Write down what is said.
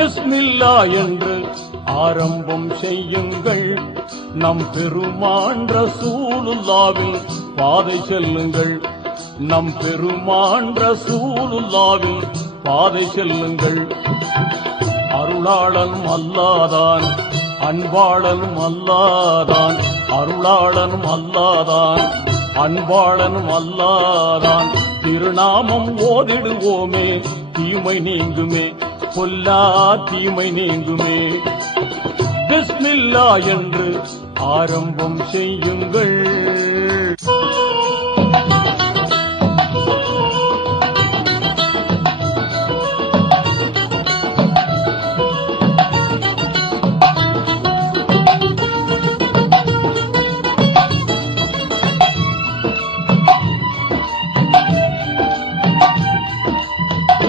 பிஸ்மில்லா என்று ஆரம்பம் செய்யுங்கள். நம் பெருமான் ரசூலுல்லாவின் பாதை செல்லுங்கள். நம் பெருமான் ரசூலுல்லாவின் பாதை செல்லுங்கள். அருளாளனும் அல்லாதான், அன்பாளனும் அல்லாதான், அருளாளனும் அல்லாதான், அன்பாளனும் அல்லாதான். திருநாமம் ஓதிடுவோமே, தீமை நீங்குமே, பொல்லா தீமை நீங்குமே. பிஸ்மில்லா என்று ஆரம்பம் செய்யுங்கள்.